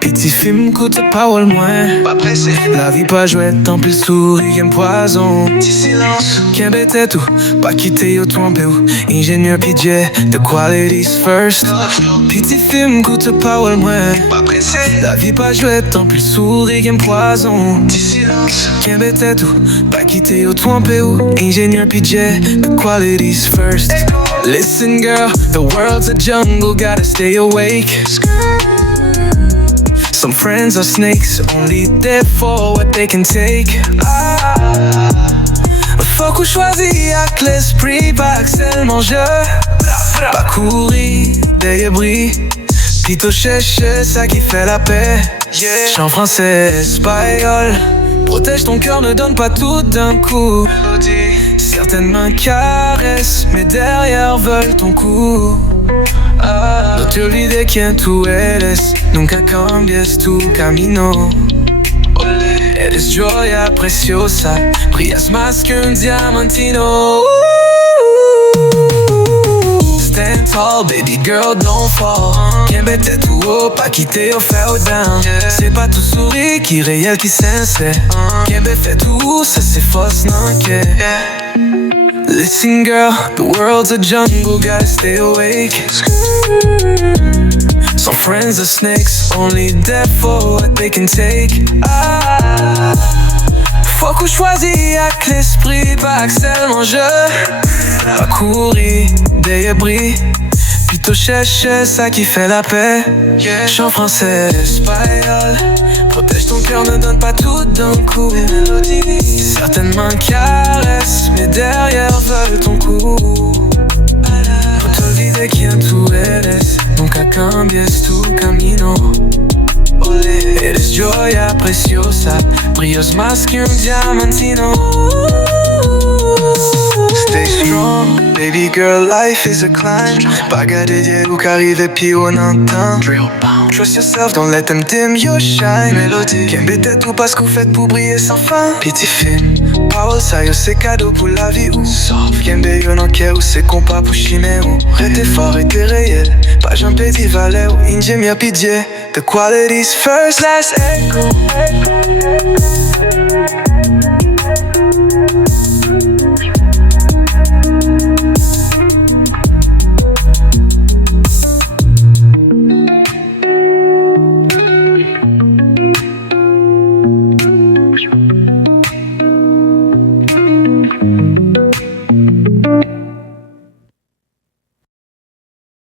Petit film coûte pas ou le moins. Pas pressé, La vie pas jouette, en plus souris game poison. petit silence. Qu'un bête tout, pas quitter au trompé ou ingénieur PJ, the quality's first. Petit film coûte pas ou le moins. Pas pressé, La vie pas jouette, en plus souris game poison. petit silence. Qu'un bête tout, pas quitter au trompé ou ingénieur PJ, the quality's first. Listen girl, the world's a jungle, gotta stay awake. Some friends are snakes, only there for what they can take. Faut qu'on choisit avec l'esprit, pas seulement je. Pas courir, des bris. Plutôt chercher ça qui fait la paix. Chant français, espagnol. Protège ton cœur, ne donne pas tout d'un coup. Certaines mains caressent, mais derrière veulent ton cou. No te olvides quién tú eres, nunca cambies tu camino. Eres joya preciosa, brillas más que un diamantino. Stand tall, baby girl, don't fall. Quien bête tout haut, pas quitter au fell down. C'est pas tout sourire qui réel qui sincère. Quien bête fait tout, ça c'est fausse, non que. Listen girl, the world's a jungle, gotta stay awake. Some friends are snakes, only there for what they can take. Faut qu'on choisit avec l'esprit, pas seulement je. Pas courir, des bris. Plutôt chercher ça qui fait la paix. Chant français, espagnol. Protège ton cœur, ne donne pas tout d'un coup. Certaines mains caressent, mais derrière veulent ton cou. No te olvides quién tú eres, nunca cambies tu camino. Eres joya preciosa, brillas más que un diamantino. Stay strong, baby girl, life is a climb. Pas garder Dieu qu'arrive puis on entend. Trust yourself, don't let them dim your shine. Mélodie, qu'un bête tout parce qu'on fait pour briller sans fin. Petit film, parole sérieux, c'est cadeau pour la vie ou soft. Qu'un bête non care ou c'est compas pour chimé ou. Restez fort et t'es réel, pas j'en petit valet ou ingénieur pidje. The quality's first, last echo.